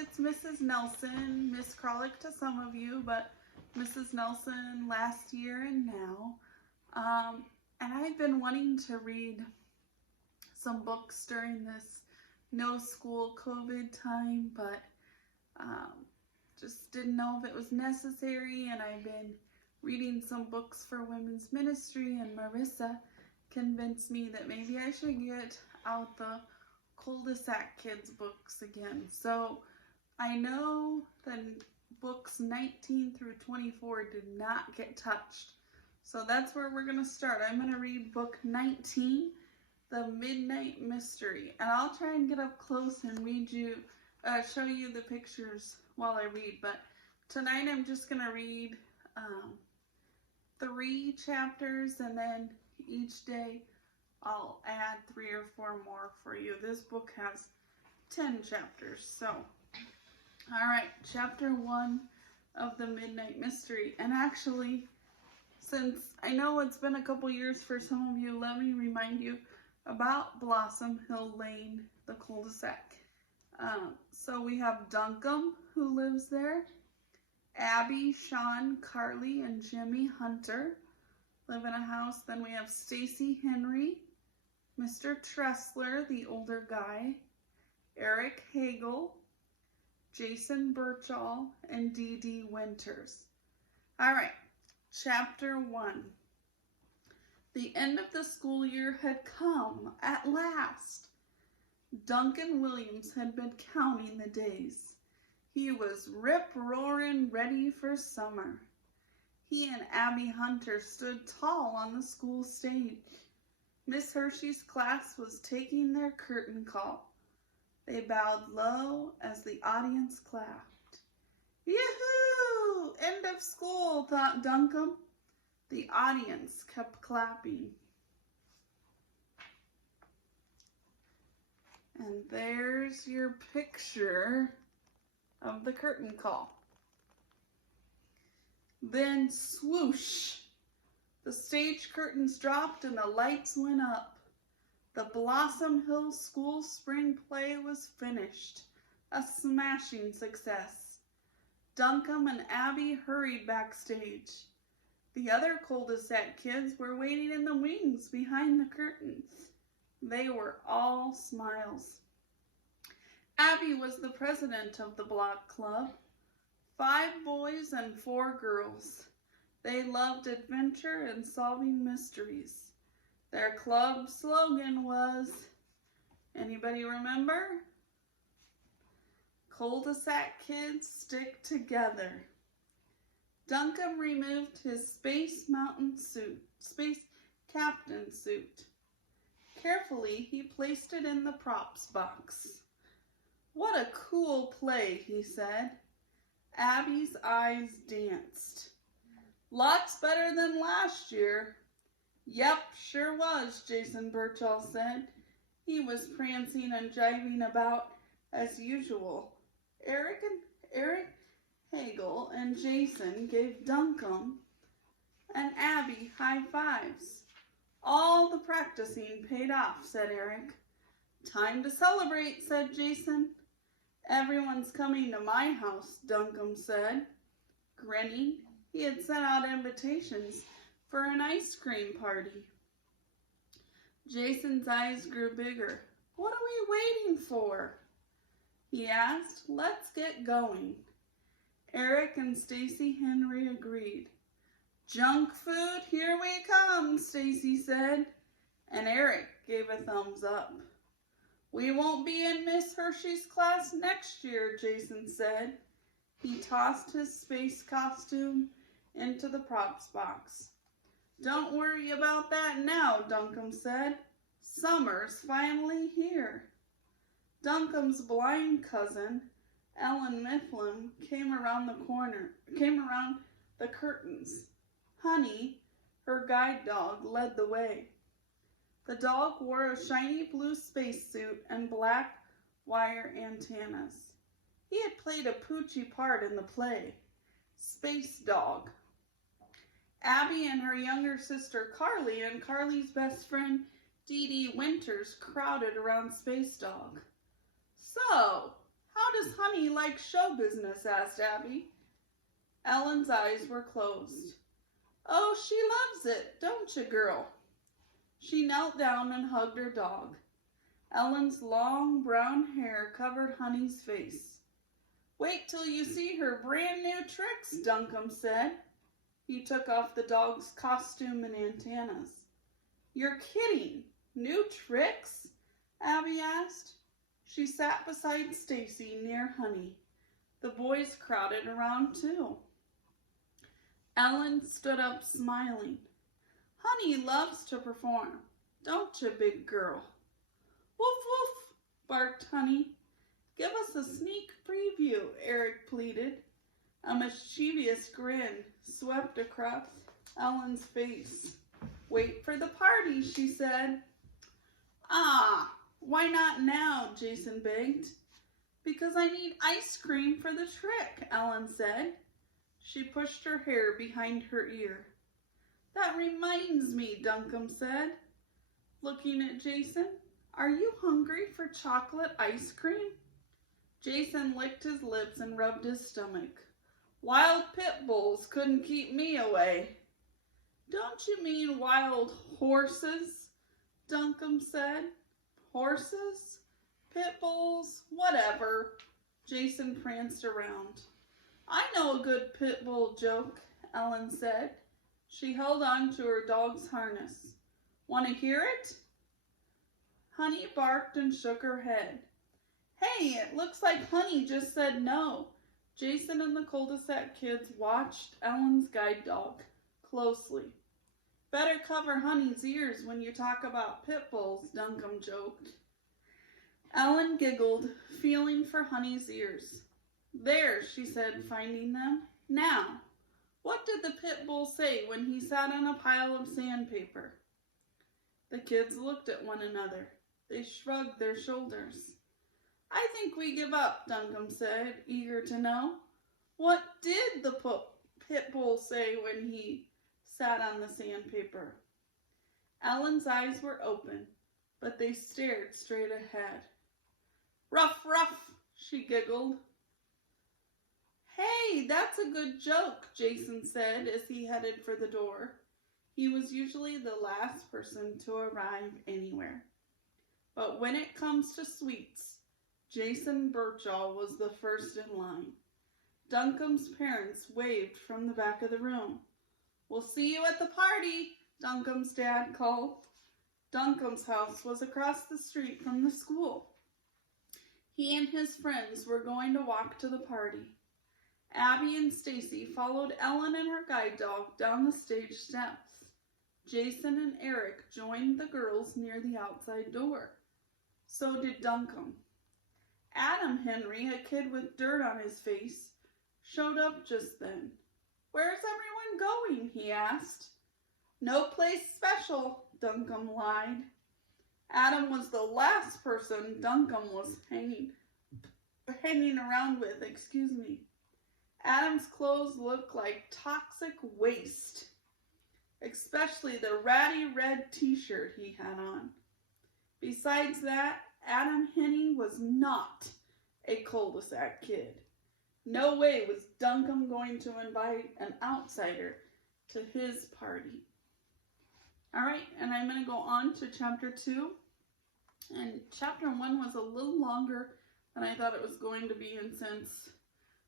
it's Mrs. Nelson, Miss Kralik to some of you, but Mrs. Nelson last year and now. And I've been wanting to read some books during this no school COVID time, but just didn't know if it was necessary, and I've been reading some books for women's ministry, and Marissa convinced me that maybe I should get out the cul-de-sac kids books again. So I know that books 19 through 24 did not get touched. So that's where we're going to start. I'm going to read book 19, The Midnight Mystery. And I'll try and get up close and read you, show you the pictures while I read. But tonight I'm just going to read 3 chapters, and then each day I'll add 3 or 4 more for you. This book has 10 chapters. So, all right, chapter 1 of The Midnight Mystery. And actually, since I know it's been a couple years for some of you, let me remind you about Blossom Hill Lane, the cul-de-sac. So we have Duncombe, who lives there. Abby, Sean, Carly, and Jimmy Hunter live in a house. Then we have Stacy Henry, Mr. Tressler, the older guy, Eric Hagel, Jason Birchall, and Dee Dee Winters. All right, chapter 1. The end of the school year had come at last. Duncan Williams had been counting the days. He was rip-roaring ready for summer. He and Abby Hunter stood tall on the school stage. Miss Hershey's class was taking their curtain call. They bowed low as the audience clapped. Yoo-hoo! End of school, thought Duncombe. The audience kept clapping. And there's your picture of the curtain call. Then swoosh, the stage curtains dropped and the lights went up. The Blossom Hill School spring play was finished, a smashing success. Duncombe and Abby hurried backstage. The other cul-de-sac kids were waiting in the wings behind the curtains. They were all smiles. Abby was the president of the block club. 5 boys and 4 girls. They loved adventure and solving mysteries. Their club slogan was, anybody remember? Cul-de-sac kids stick together. Duncombe removed his space captain suit. Carefully, he placed it in the props box. What a cool play, he said. Abby's eyes danced. Lots better than last year. Yep, sure was, Jason Birchall said. He was prancing and jiving about as usual. Eric Hagel and Jason gave Duncombe and Abby high fives. All the practicing paid off, said Eric. Time to celebrate, said Jason. Everyone's coming to my house, Duncombe said. Grinning, he had sent out invitations for an ice cream party. Jason's eyes grew bigger. What are we waiting for? He asked. Let's get going. Eric and Stacy Henry agreed. Junk food, here we come, Stacy said, and Eric gave a thumbs up. We won't be in Miss Hershey's class next year, Jason said. He tossed his space costume into the props box. Don't worry about that now, Duncombe said. Summer's finally here. Duncombe's blind cousin, Ellen Mifflin, came around the curtains. Honey, her guide dog, led the way. The dog wore a shiny blue spacesuit and black wire antennas. He had played a poochy part in the play, Space Dog. Abby and her younger sister Carly and Carly's best friend Dee Dee Winters crowded around Space Dog. So, how does Honey like show business?" asked Abby. Ellen's eyes were closed. "Oh, she loves it, don't you, girl?" She knelt down and hugged her dog. Ellen's long brown hair covered Honey's face. "Wait till you see her brand new tricks," Duncombe said. He took off the dog's costume and antennas. "You're kidding. New tricks?" Abby asked. She sat beside Stacy near Honey. The boys crowded around too. Ellen stood up smiling. "Honey loves to perform, don't you, big girl?" "Woof, woof," barked Honey. "Give us a sneak preview," Eric pleaded. A mischievous grin swept across Ellen's face. "Wait for the party," she said. "Ah, why not now?" Jason begged. "Because I need ice cream for the trick," Ellen said. She pushed her hair behind her ear. "That reminds me," Duncombe said, looking at Jason. "Are you hungry for chocolate ice cream?" Jason licked his lips and rubbed his stomach. "Wild pit bulls couldn't keep me away." "Don't you mean wild horses?" Duncombe said. "Horses? Pit bulls? Whatever." Jason pranced around. "I know a good pit bull joke," Ellen said. She held on to her dog's harness. "Want to hear it?" Honey barked and shook her head. "Hey, it looks like Honey just said no." Jason and the cul-de-sac kids watched Ellen's guide dog closely. "Better cover Honey's ears when you talk about pit bulls," Duncombe joked. Ellen giggled, feeling for Honey's ears. "There," she said, finding them. "Now, what did the pit bull say when he sat on a pile of sandpaper?" The kids looked at one another. They shrugged their shoulders. "I think we give up," Duncombe said, eager to know. "What did the pit bull say when he sat on the sandpaper?" Ellen's eyes were open, but they stared straight ahead. "Ruff, ruff," she giggled. "Hey, that's a good joke," Jason said as he headed for the door. He was usually the last person to arrive anywhere. But when it comes to sweets, Jason Birchall was the first in line. Duncombe's parents waved from the back of the room. "We'll see you at the party," Duncombe's dad called. Duncombe's house was across the street from the school. He and his friends were going to walk to the party. Abby and Stacy followed Ellen and her guide dog down the stage steps. Jason and Eric joined the girls near the outside door. So did Duncombe. Adam Henry, a kid with dirt on his face, showed up just then. "Where's everyone going?" he asked. "No place special," Duncombe lied. Adam was the last person Duncombe was hanging around with, Adam's clothes looked like toxic waste, especially the ratty red t-shirt he had on. Besides that, Adam Henny was not a cul-de-sac kid. No way was Duncombe going to invite an outsider to his party. All right, and I'm going to go on to chapter 2. And chapter 1 was a little longer than I thought it was going to be, and since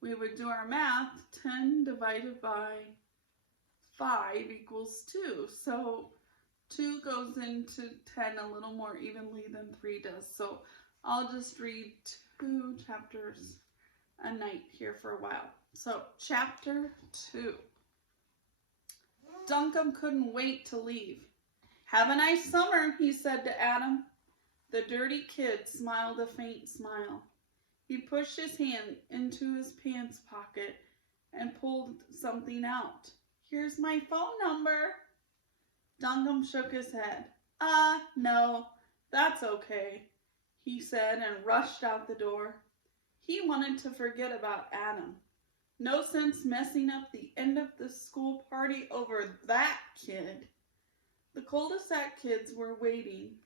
we would do our math, 10 divided by 5 equals 2. So 2 goes into 10 a little more evenly than 3 does. So I'll just read 2 chapters a night here for a while. So chapter 2. Duncombe couldn't wait to leave. "Have a nice summer," he said to Adam. The dirty kid smiled a faint smile. He pushed his hand into his pants pocket and pulled something out. "Here's my phone number." Duncombe shook his head. No, that's okay," he said and rushed out the door. He wanted to forget about Adam. No sense messing up the end of the school party over that kid. The cul-de-sac kids were waiting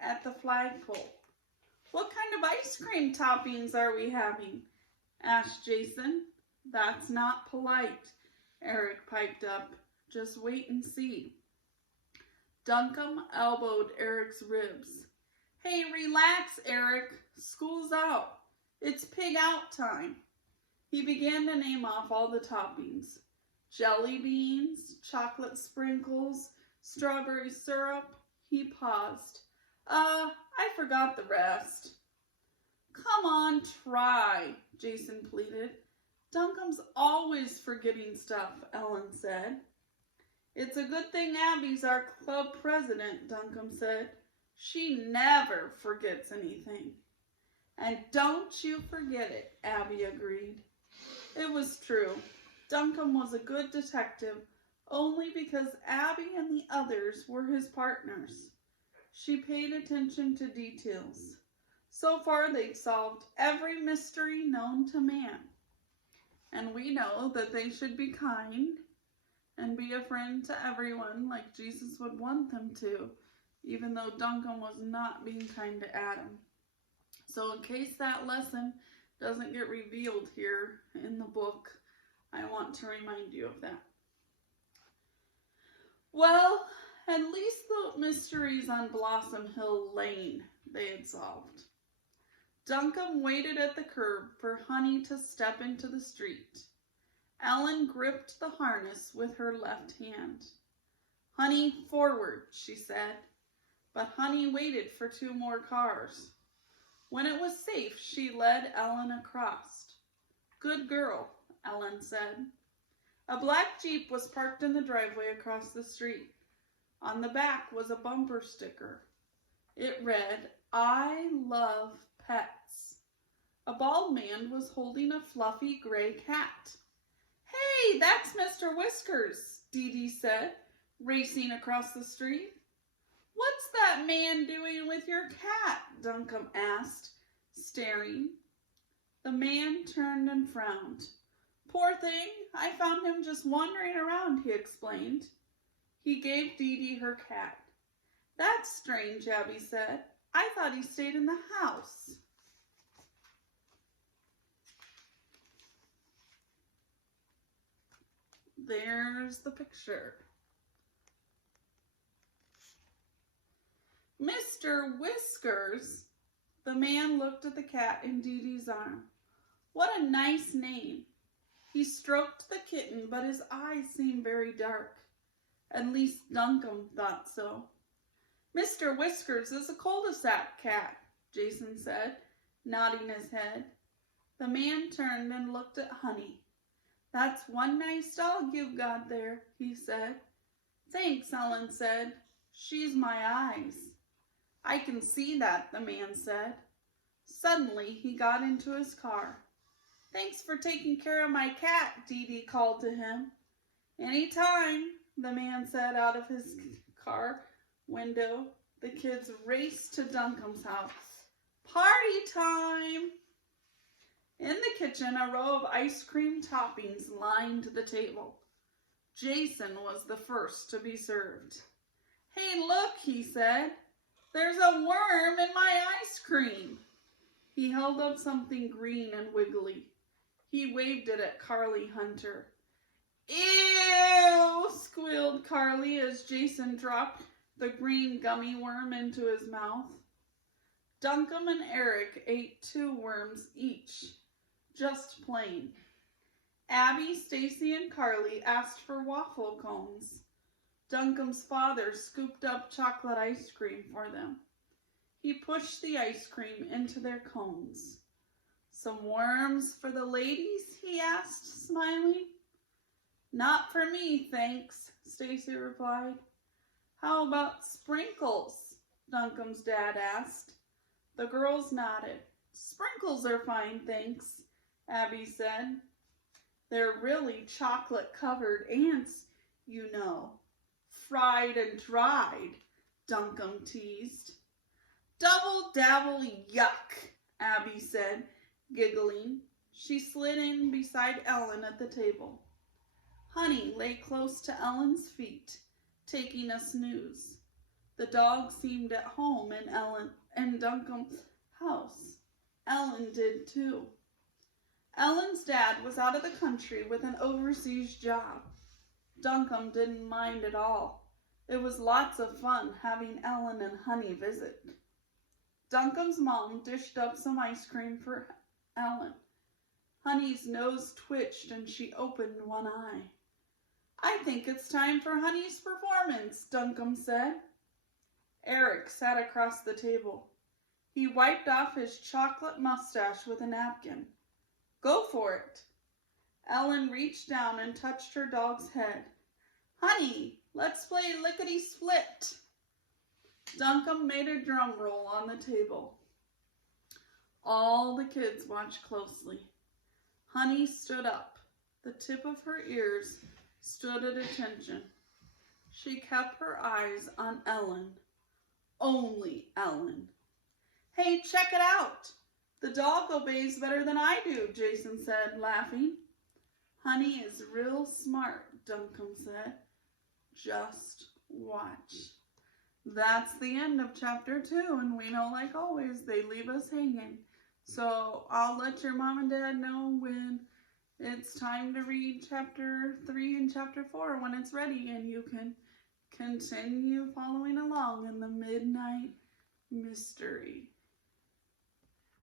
at the flagpole. What kind of ice cream toppings are we having? Asked Jason. That's not polite, Eric piped up. Just wait and see. Duncombe elbowed Eric's ribs. Hey, relax, Eric. School's out. It's pig out time. He began to name off all the toppings. Jelly beans, chocolate sprinkles, strawberry syrup. He paused. I forgot the rest. Come on, try, Jason pleaded. Duncombe's always forgetting stuff, Ellen said. It's a good thing Abby's our club president, Duncombe said. She never forgets anything. And don't you forget it, Abby agreed. It was true. Duncombe was a good detective only because Abby and the others were his partners. She paid attention to details. So far, they'd solved every mystery known to man. And we know that they should be kind and be a friend to everyone like Jesus would want them to, even though Duncombe was not being kind to Adam. So in case that lesson doesn't get revealed here in the book, I want to remind you of that. Well, at least the mysteries on Blossom Hill Lane they had solved. Duncombe waited at the curb for Honey to step into the street. Ellen gripped the harness with her left hand. Honey, forward, she said. But Honey waited for 2 more cars. When it was safe, she led Ellen across. Good girl, Ellen said. A black Jeep was parked in the driveway across the street. On the back was a bumper sticker. It read, I love pets. A bald man was holding a fluffy gray cat. Hey, that's Mr. Whiskers, Dee Dee said, racing across the street. What's that man doing with your cat? Duncombe asked, staring. The man turned and frowned. Poor thing, I found him just wandering around, he explained. He gave Dee Dee her cat. That's strange, Abby said. I thought he stayed in the house. There's the picture. Mr. Whiskers. The man looked at the cat in Dee Dee's arm. What a nice name. He stroked the kitten, but his eyes seemed very dark. At least Duncombe thought so. Mr. Whiskers is a cul-de-sac cat, Jason said, nodding his head. The man turned and looked at Honey. That's one nice dog you've got there, he said. Thanks, Ellen said. She's my eyes. I can see that, the man said. Suddenly, he got into his car. Thanks for taking care of my cat, Dee Dee called to him. Any time, the man said out of his car window. The kids raced to Duncombe's house. Party time! In the kitchen, a row of ice cream toppings lined the table. Jason was the first to be served. Hey, look, he said. There's a worm in my ice cream. He held up something green and wiggly. He waved it at Carly Hunter. Ew, squealed Carly as Jason dropped the green gummy worm into his mouth. Duncombe and Eric ate 2 worms each, just plain. Abby, Stacy, and Carly asked for waffle cones. Duncombe's father scooped up chocolate ice cream for them. He pushed the ice cream into their cones. Some worms for the ladies? He asked, smiling. Not for me, thanks, Stacy replied. How about sprinkles? Duncombe's dad asked. The girls nodded. Sprinkles are fine, thanks, Abby said. They're really chocolate-covered ants, you know. Fried and dried, Duncombe teased. Double-dabble yuck, Abby said, giggling. She slid in beside Ellen at the table. Honey lay close to Ellen's feet, taking a snooze. The dog seemed at home in Ellen and Duncombe's house. Ellen did too. Ellen's dad was out of the country with an overseas job. Duncombe didn't mind at all. It was lots of fun having Ellen and Honey visit. Duncombe's mom dished up some ice cream for Ellen. Honey's nose twitched and she opened one eye. "I think it's time for Honey's performance," Duncombe said. Eric sat across the table. He wiped off his chocolate mustache with a napkin. "Go for it." Ellen reached down and touched her dog's head. "Honey, let's play lickety-split." Duncombe made a drum roll on the table. All the kids watched closely. Honey stood up. The tip of her ears stood at attention. She kept her eyes on Ellen. Only Ellen. "Hey, check it out. The dog obeys better than I do," Jason said, laughing. "Honey is real smart," Duncombe said. "Just watch." That's the end of chapter 2, and we know, like always, they leave us hanging. So I'll let your mom and dad know when it's time to read chapter 3 and chapter 4 when it's ready, and you can continue following along in the Midnight Mystery.